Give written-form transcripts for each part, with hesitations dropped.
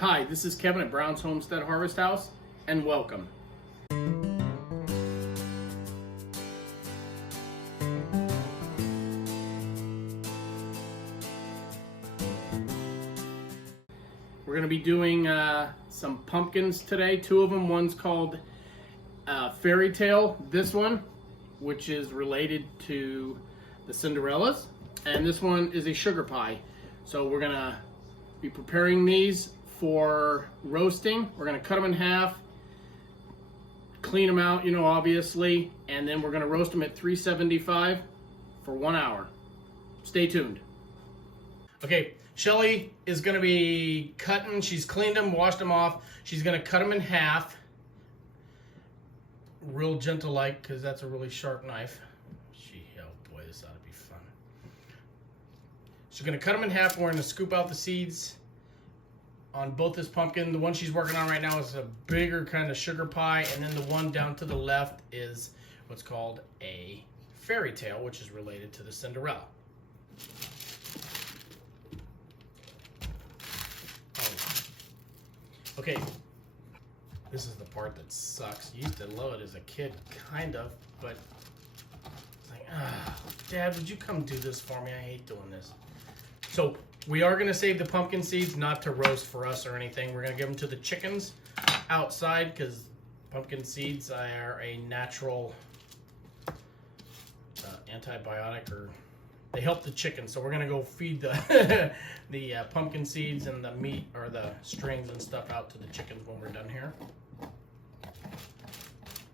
Hi, this is Kevin at Brown's Homestead Harvest House, and welcome. We're going to be doing some pumpkins today. Two of them. One's called Fairy Tale, this one, which is related to the Cinderellas, and this one is a sugar pie. So we're going to be preparing these for roasting. We're going to cut them in half, clean them out, obviously, and then we're going to roast them at 375 for 1 hour. Stay tuned. Okay, Shelly is going to be cutting. She's cleaned them, washed them off. She's going to cut them in half, real gentle like, because that's a really sharp knife. Oh boy, this ought to be fun. She's going to cut them in half. We're going to scoop out the seeds on both this pumpkin. The one she's working on right now is a bigger kind of sugar pie, and then the one down to the left is what's called a fairy tale, which is related to the Cinderella. Okay, this is the part that sucks. You used to love it as a kid, kind of, but it's like, Dad, would you come do this for me? I hate doing this. So we are going to save the pumpkin seeds, not to roast for us or anything. We're going to give them to the chickens outside because pumpkin seeds are a natural antibiotic, or they help the chickens. So we're going to go feed the the pumpkin seeds and the meat, or the strings and stuff, out to the chickens when we're done here.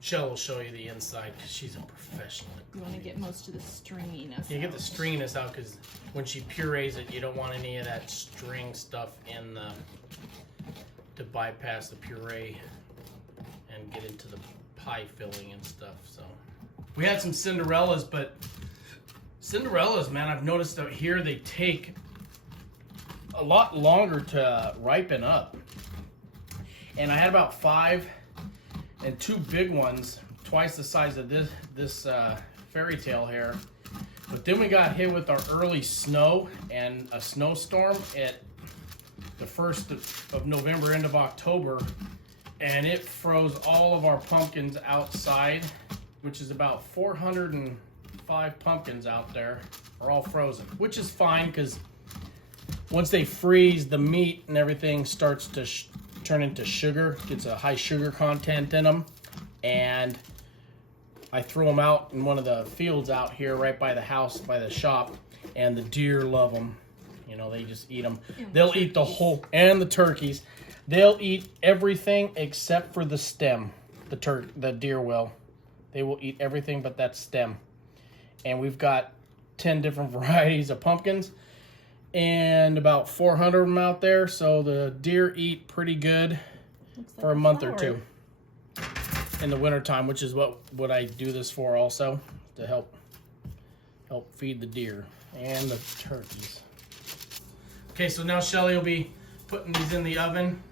Shell will show you the inside because she's a professional. You want to get most of the stringiness You out. get the stringiness out because when she purees it, you don't want any of that string stuff in the, to bypass the puree and get into the pie filling and stuff. So we had some Cinderellas, but Cinderellas, man, I've noticed out here they take a lot longer to ripen up. And I had about 5 and 2 big ones, twice the size of this fairy tale here. But then we got hit with our early snow and a snowstorm at the 1st of November, end of October, and it froze all of our pumpkins outside, which is about 405 pumpkins out there are all frozen, which is fine because once they freeze, the meat and everything starts to turn into sugar, gets a high sugar content in them. And I threw them out in one of the fields out here right by the house, by the shop, and the deer love them. They just eat them. They'll eat the whole, and the turkeys. They'll eat everything except for the stem. The deer will. They will eat everything but that stem. And we've got 10 different varieties of pumpkins and about 400 of them out there, so the deer eat pretty good for a month or two in the wintertime, which is what I do this for also, to help feed the deer and the turkeys. Okay, so now Shelly will be putting these in the oven,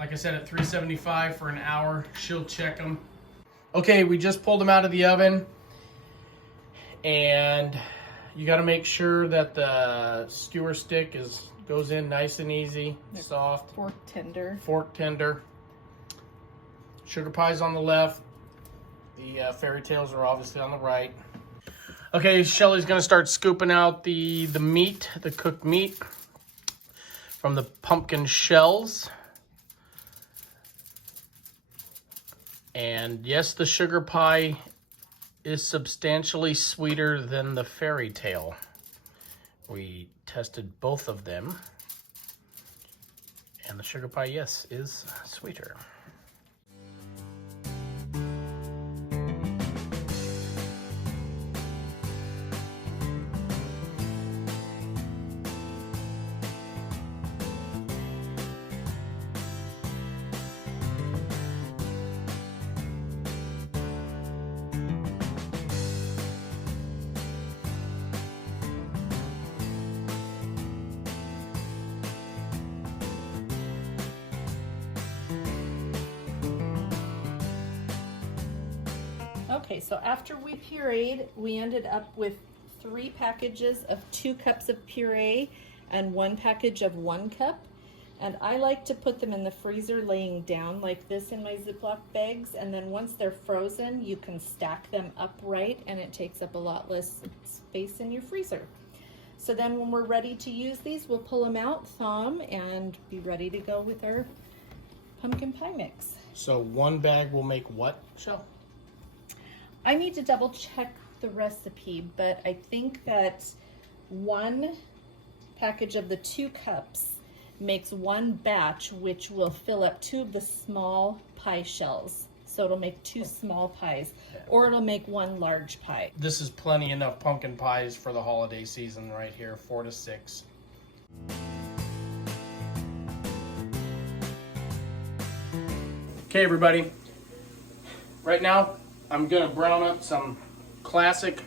like I said, at 375 for an hour. She'll check them. Okay, we just pulled them out of the oven, and you got to make sure that the skewer stick goes in nice and easy, soft. Fork tender. Fork tender. Sugar pie's on the left. The fairy tales are obviously on the right. Okay, Shelly's going to start scooping out the meat, the cooked meat, from the pumpkin shells. And yes, the sugar pie is substantially sweeter than the fairy tale. We tested both of them, and the sugar pie, yes, is sweeter. Okay, so after we pureed, we ended up with 3 packages of 2 cups of puree and 1 package of 1 cup. And I like to put them in the freezer laying down like this in my Ziploc bags, and then once they're frozen, you can stack them upright and it takes up a lot less space in your freezer. So then when we're ready to use these, we'll pull them out, thaw them, and be ready to go with our pumpkin pie mix. So one bag will make what, Shell? I need to double check the recipe, but I think that one package of the 2 cups makes one batch, which will fill up 2 of the small pie shells. So it'll make 2 small pies, or it'll make 1 large pie. This is plenty enough pumpkin pies for the holiday season right here, 4 to 6. Okay, everybody. Right now, I'm gonna brown up some classic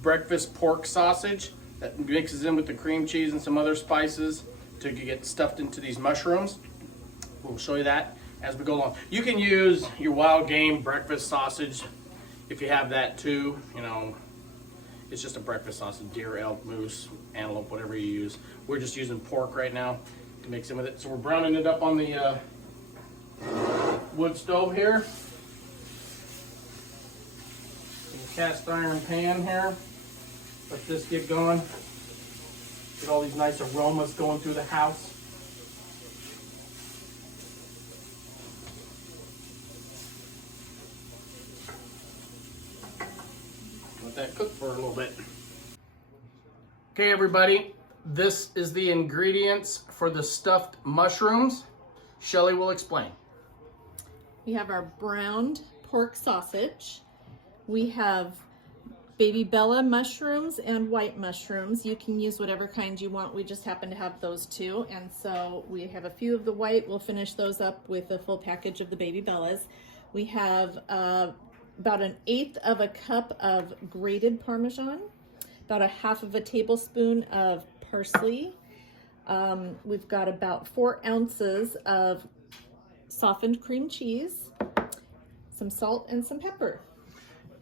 breakfast pork sausage that mixes in with the cream cheese and some other spices to get stuffed into these mushrooms. We'll show you that as we go along. You can use your wild game breakfast sausage if you have that too. You know, it's just a breakfast sausage, deer, elk, moose, antelope, whatever you use. We're just using pork right now to mix in with it. So we're browning it up on the wood stove here. Cast iron pan here. Let this get going. Get all these nice aromas going through the house. Let that cook for a little bit. Okay, everybody, this is the ingredients for the stuffed mushrooms. Shelly will explain. We have our browned pork sausage. We have baby Bella mushrooms and white mushrooms. You can use whatever kind you want. We just happen to have those 2. And so we have a few of the white. We'll finish those up with a full package of the baby Bellas. We have about 1/8 of a cup of grated parmesan, about 1/2 tablespoon of parsley. We've got about 4 ounces of softened cream cheese, some salt, and some pepper.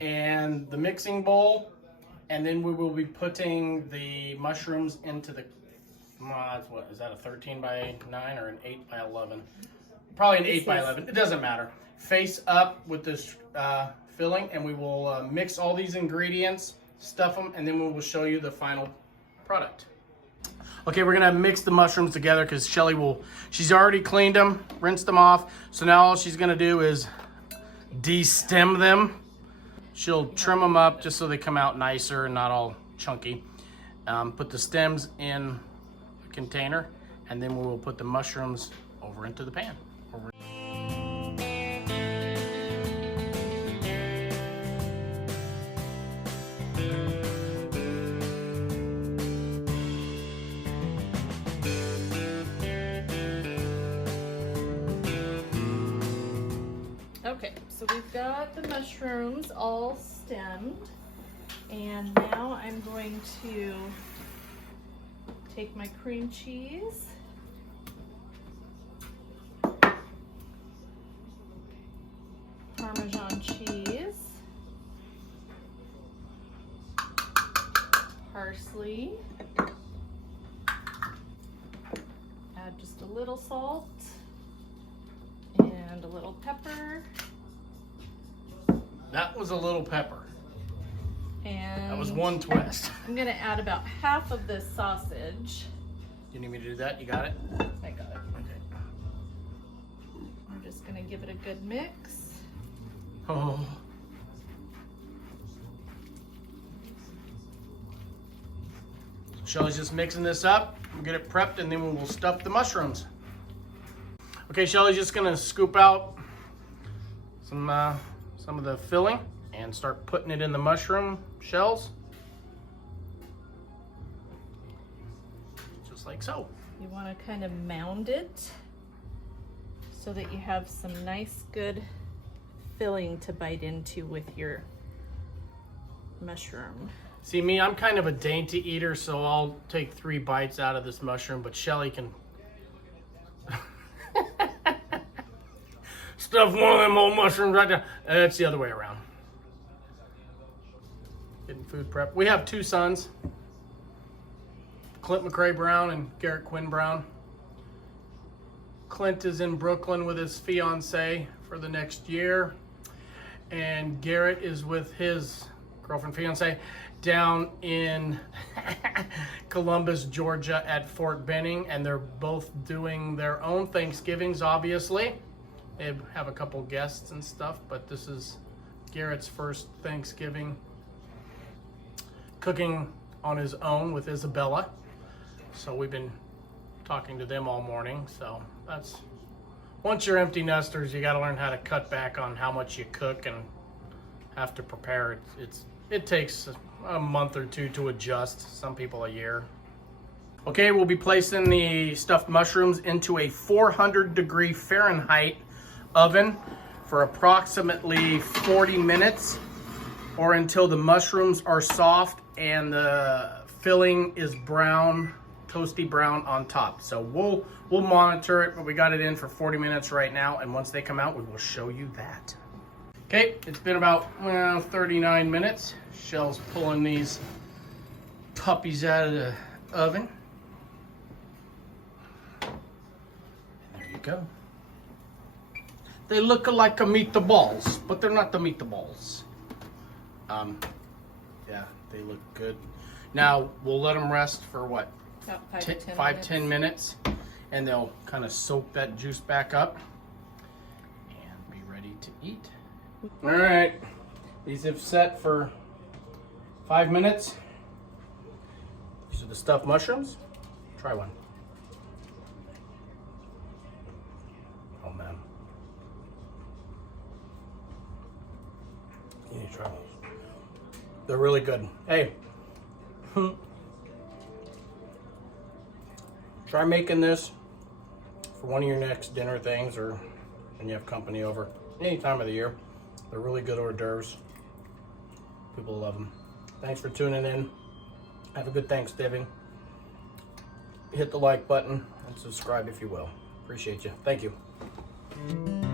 And the mixing bowl, and then we will be putting the mushrooms into the, what is that, a 13 by 9 or an 8 by 11? Probably an 8 by 11, it doesn't matter. Face up with this filling, and we will mix all these ingredients, stuff them, and then we will show you the final product. Okay, we're gonna mix the mushrooms together because Shelly she's already cleaned them, rinsed them off, so now all she's gonna do is de-stem them. She'll trim them up just so they come out nicer and not all chunky. Put the stems in a container, and then we will put the mushrooms over into the pan. Okay, so we've got the mushrooms all stemmed, and now I'm going to take my cream cheese, Parmesan cheese, parsley, add just a little salt, and a little pepper. That was a little pepper. And That was 1 twist. I'm gonna add about 1/2 of this sausage. You need me to do that? You got it? I got it. Okay. I'm just gonna give it a good mix. Oh. Shelly's just mixing this up. We'll get it prepped, and then we will stuff the mushrooms. Okay, Shelly's just gonna scoop out some of the filling and start putting it in the mushroom shells. Just like so. You wanna kind of mound it so that you have some nice, good filling to bite into with your mushroom. See me, I'm kind of a dainty eater, so I'll take 3 bites out of this mushroom, but Shelly can stuff one of them old mushrooms right there. It's the other way around. Getting food prep. We have 2 sons, Clint McCrae Brown and Garrett Quinn Brown. Clint is in Brooklyn with his fiance for the next year. And Garrett is with his girlfriend, fiance, down in Columbus, Georgia at Fort Benning. And they're both doing their own Thanksgivings, obviously. They have a couple guests and stuff, but this is Garrett's first Thanksgiving cooking on his own with Isabella. So we've been talking to them all morning. So that's, once you're empty nesters, you got to learn how to cut back on how much you cook and have to prepare. It takes a month or two to adjust, some people a year. Okay, we'll be placing the stuffed mushrooms into a 400-degree Fahrenheit oven for approximately 40 minutes or until the mushrooms are soft and the filling is brown, toasty brown on top. So we'll monitor it, but we got it in for 40 minutes right now, and once they come out, we will show you that. Okay, it's been about 39 minutes. Shell's pulling these puppies out of the oven. There you go. They look like a meatballs, but they're not the meatballs. Yeah, they look good. Now we'll let them rest for what? About 10 minutes, and they'll kind of soak that juice back up and be ready to eat. All right, these have set for 5 minutes. These are the stuffed mushrooms. Try one. Oh man. You need to try those. They're really good. Hey. Try making this for one of your next dinner things or when you have company over. Any time of the year. They're really good hors d'oeuvres. People love them. Thanks for tuning in. Have a good Thanksgiving. Hit the like button and subscribe if you will. Appreciate you. Thank you.